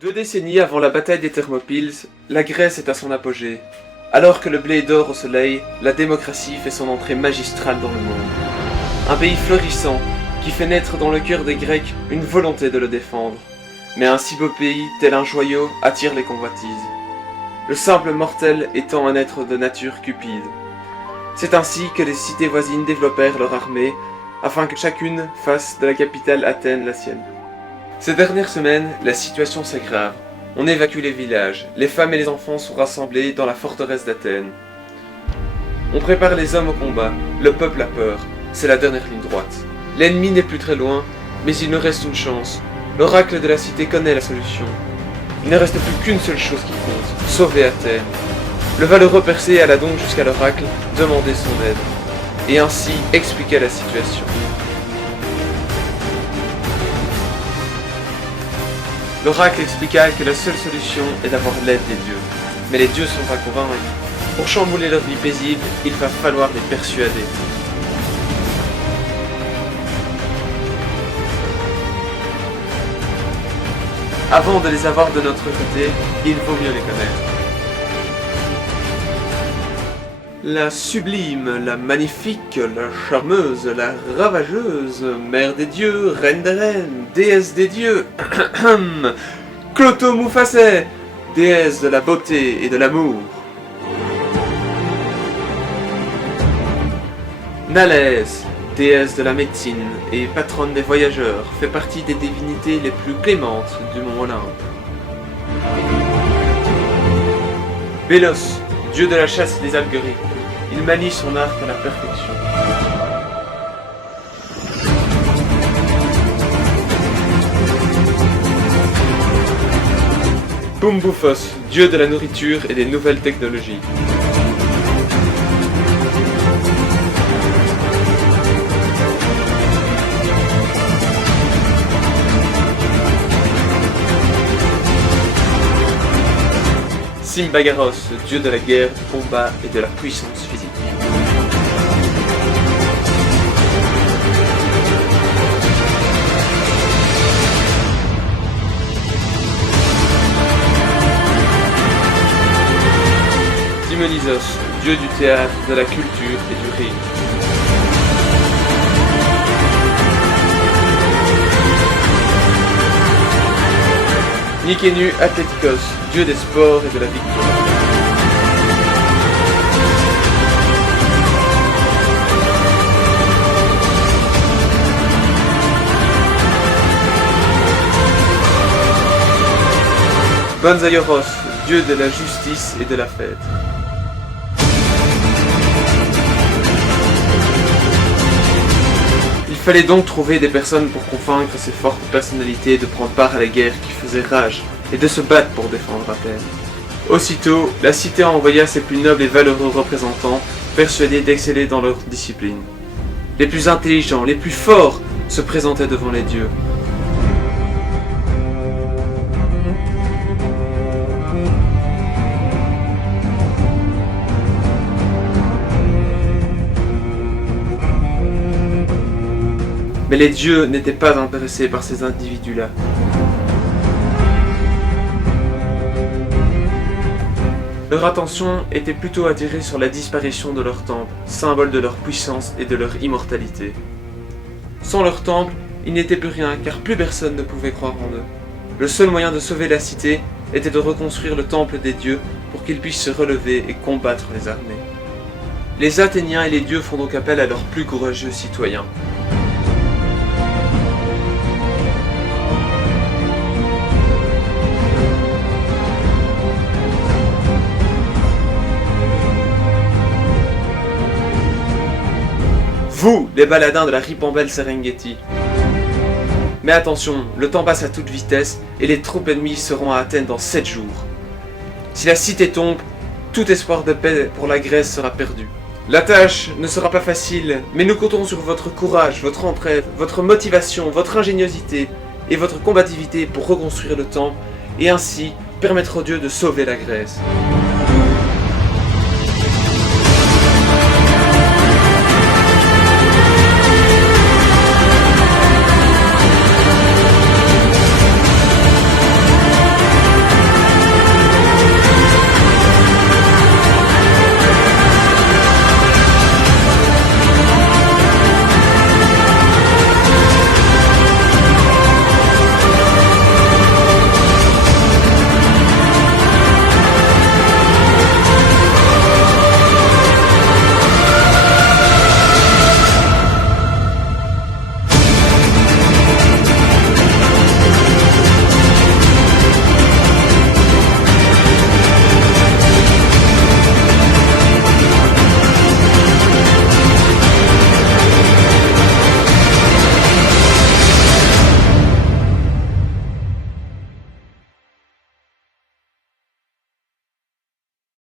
2 décennies avant la bataille des Thermopyles, la Grèce est à son apogée. Alors que le blé dort au soleil, la démocratie fait son entrée magistrale dans le monde. Un pays florissant, qui fait naître dans le cœur des Grecs une volonté de le défendre. Mais un si beau pays, tel un joyau, attire les convoitises. Le simple mortel étant un être de nature cupide. C'est ainsi que les cités voisines développèrent leur armée, afin que chacune fasse de la capitale Athènes la sienne. Ces dernières semaines, la situation s'aggrave. On évacue les villages, les femmes et les enfants sont rassemblés dans la forteresse d'Athènes. On prépare les hommes au combat, le peuple a peur, c'est la dernière ligne droite. L'ennemi n'est plus très loin, mais il nous reste une chance. L'oracle de la cité connaît la solution. Il ne reste plus qu'une seule chose qui compte, sauver Athènes. Le valeureux Persée alla donc jusqu'à l'oracle demander son aide, et ainsi expliquer la situation. L'oracle expliqua que la seule solution est d'avoir l'aide des dieux. Mais les dieux sont pas convaincus. Pour chambouler leur vie paisible, il va falloir les persuader. Avant de les avoir de notre côté, il vaut mieux les connaître. La sublime, la magnifique, la charmeuse, la ravageuse, mère des dieux, reine des reines, déesse des dieux, Clotomouphasé, déesse de la beauté et de l'amour. Nalès, déesse de la médecine et patronne des voyageurs, fait partie des divinités les plus clémentes du mont Olympe. Bélos, dieu de la chasse et des algueries, il manie son arc à la perfection. Boumbouphos, dieu de la nourriture et des nouvelles technologies. Symbagaros, dieu de la guerre, du combat et de la puissance physique. Dionysos, dieu du théâtre, de la culture et du rire. Nicénu Athléticos, dieu des sports et de la victoire. Banzaioros, dieu de la justice et de la fête. Il fallait donc trouver des personnes pour convaincre ces fortes personnalités de prendre part à la guerre qui faisait rage et de se battre pour défendre Athènes. Aussitôt, la cité envoya ses plus nobles et valeureux représentants, persuadés d'exceller dans leur discipline. Les plus intelligents, les plus forts se présentaient devant les dieux. Mais les dieux n'étaient pas intéressés par ces individus-là. Leur attention était plutôt attirée sur la disparition de leur temple, symbole de leur puissance et de leur immortalité. Sans leur temple, ils n'étaient plus rien, car plus personne ne pouvait croire en eux. Le seul moyen de sauver la cité était de reconstruire le temple des dieux pour qu'ils puissent se relever et combattre les armées. Les Athéniens et les dieux font donc appel à leurs plus courageux citoyens. Vous, les baladins de la ripambelle Serengeti. Mais attention, le temps passe à toute vitesse et les troupes ennemies seront à Athènes dans 7 jours. Si la cité tombe, tout espoir de paix pour la Grèce sera perdu. La tâche ne sera pas facile, mais nous comptons sur votre courage, votre entraide, votre motivation, votre ingéniosité et votre combativité pour reconstruire le temple et ainsi permettre aux dieux de sauver la Grèce.